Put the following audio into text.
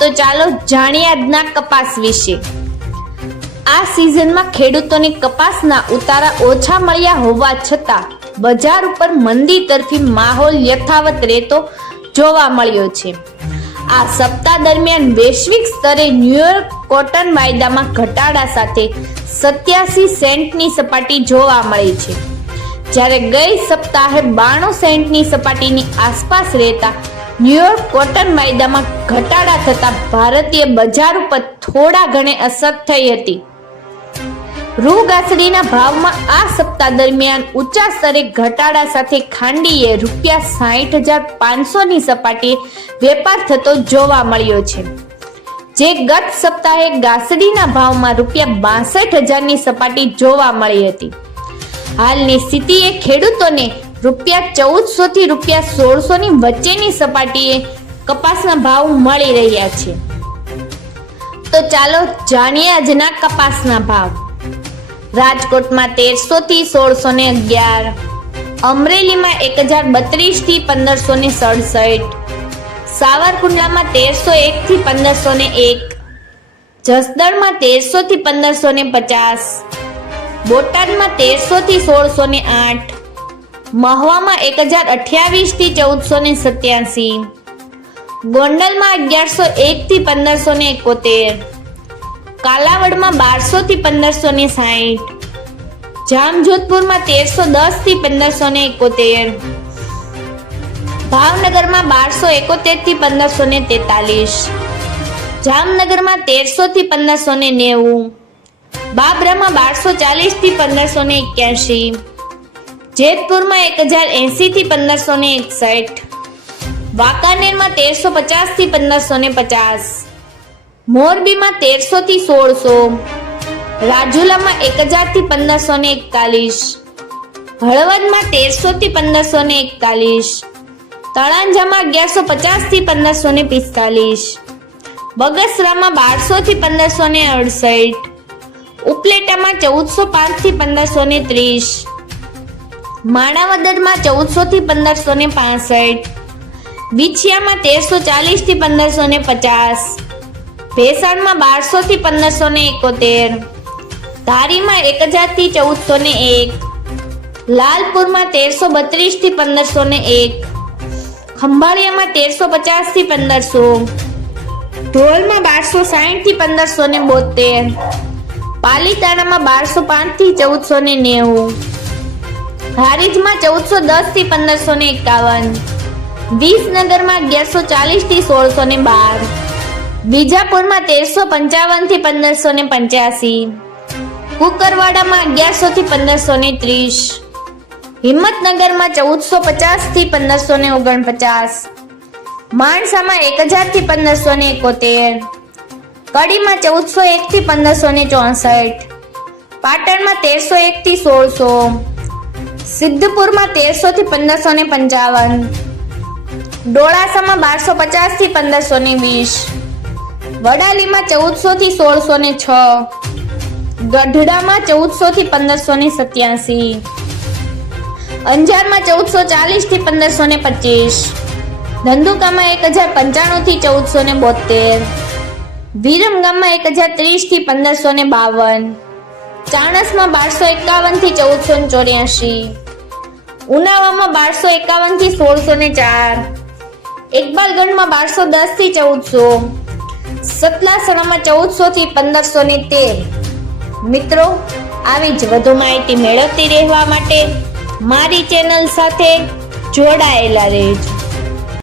તો ચાલો જાણીએ આજના કપાસ વિશે. આ સિઝનમાં ખેડૂતોને કપાસના ઉતારા ઓછા મળ્યા હોવા છતાં બજાર ઉપર મંદી તરફી માહોલ યથાવત રહેતો જોવા મળ્યો છે. આ સપ્તાહ દરમિયાન વૈશ્વિક સ્તરે ન્યુયોર્ક કોટન વાયદામાં ઘટાડા સાથે સત્યાસી સેન્ટની સપાટી જોવા મળી છે. જ્યારે ગઈ સપ્તાહે બાણું સેન્ટની સપાટીની આસપાસ રહેતા ન્યુયોર્ક કોટન વાયદામાં ઘટાડા થતા ભારતીય બજાર ઉપર થોડા ઘણે અસર થઈ હતી. રૂ ગાસડીના ભાવમાં આ સપ્તાહ દરમિયાન ઊંચા સ્તરે ઘટાડા સાથે ખાંડીએ રૂપિયા સાહીઠ હજાર પાંચસોની સપાટીએ વેપાર થતો જોવા મળ્યો છે. જે ગત સપ્તાહે ગાસડીના ભાવમાં રૂપિયા બાસઠ હજારની સપાટી જોવા મળી હતી. હાલની સ્થિતિએ ખેડૂતોને રૂપિયા ચૌદસો થી રૂપિયા સોળસો ની વચ્ચેની સપાટીએ કપાસના ભાવ મળી રહ્યા છે. તો ચાલો જાણીએ આજના કપાસના ભાવ. રાજકોટમાં તેરસો થી સોળસો ને અગિયાર, અમરેલીમાં એક હજાર બત્રીસથી પંદરસો ને સડસઠ, સાવરકુંડલામાં તેરસો એક થી પંદરસો ને એક, જસદણમાં તેરસો થી પંદરસો ને પચાસ, બોટાદમાં તેરસો થી સોળસો ને આઠ મહવામાં એક હજાર અઠ્યાવીસથી ચૌદસો ને સત્યાસી. ગોંડલમાં અગિયારસો એક થી પંદરસો ને એકોતેર. કાલાવડમાં બારસો થી પંદરસો ને સાહીઠ. જામજોધપુરમાં તેરસો દસથી પંદરસો ને એકોતેર. ભાવનગરમાં બારસો એકોતેરથી પંદરસો ને તેતાલીસ. જામનગરમાં તેરસો થી પંદરસો ને નેવું. બાબરામાં બારસો ચાલીસથી પંદરસો ને એક્યાસી. જેતપુરમાં એક હજાર એસી થી પંદરસો ને એકસઠ. વાંકાનેરમાં તેરસો પચાસથી પંદરસો ને પચાસ. મોરબીમાં તેરસો થી સોળસો. રાજુલામાં એક હજારથી પંદરસો ને એકતાલીસ. હળવદમાં તેરસો થી પંદરસો ને એકતાલીસ. તળાંજામાં અગિયારસો પચાસથી પંદરસો ને પિસ્તાલીસ. બગસરામાં બારસો થી પંદરસો ને અડસઠ. ઉપલેટામાં ચૌદસો પાંચથી પંદરસો ને ત્રીસ. માણાવદરમાં ચૌદસો થી પંદરસો ને પાસઠ. વિછિયામાં તેરસો ચાલીસથી પંદરસો ને પચાસ. ભેસાણમાં બારસો થી પંદરસો ને એકોતેર. ધારીમાં એક હજારથી ચૌદસો ને એક. લાલપુરમાં તેરસો બત્રીસથી પંદરસો ને એક. ખંભાળિયામાં તેરસો પચાસથી પંદરસો. ઢોલમાં બારસો સાહીઠથી પંદરસો ને બોતેર. પાલીતાણામાં બારસો પાંચથી ચૌદસો ને નેવું. હારીજમાં ચૌદસો દસથી પંદરસો ને એકાવન. વિસનગરમાં અગિયારસો ચાલીસથી સોળસો ને બાર. બીજાપુરમાં તેરસો પંચાવનથી પંદરસો ને પંચ્યાસી. કુકરવાડામાં અગિયારસો થી પંદરસો ને ત્રીસ. હિંમતનગરમાં ચૌદસો પચાસથી પંદરસો ને ઓગણપચાસ. માણસામાં એક હજારથી પંદરસો ને એકોતેર. કડીમાં ચૌદસો એક થી પંદરસો ને ચોસઠ. પાટણમાં તેરસો એક થી સોળસો. સિદ્ધપુરમાં તેરસો થી પંદરસો ને પંચાવન. ડોળાસામાં બારસો પચાસથી પંદરસો ને વીસ. વડાલીમાં ચૌદસો થી સોળસો ને છ. ગઢડામાં ચૌદસો થી પંદરસો ને સત્યાસી. અંજારમાં ચૌદસો ચાલીસથી પંદરસો ને પચીસ. ધંધુકામાં એક હજાર પંચાણું થી ચૌદસો ને બોતેર વિરમગામમાં એક હજાર ત્રીસથી પંદરસો ને બાવન. ચાણસમાં બારસો એકાવનથી ચૌદસો ચોર્યાસી ઉનાવામાં બારસો એકાવનથી સોળસો ને ચાર. ઇકબાલગઢમાં બારસો દસથી ચૌદસો. સતલાસણામાં ચૌદસો થી પંદરસો ને તેર. મિત્રો, આવી જ વધુ માહિતી મેળવતી રહેવા માટે મારી ચેનલ સાથે જોડાયેલા રહેજો.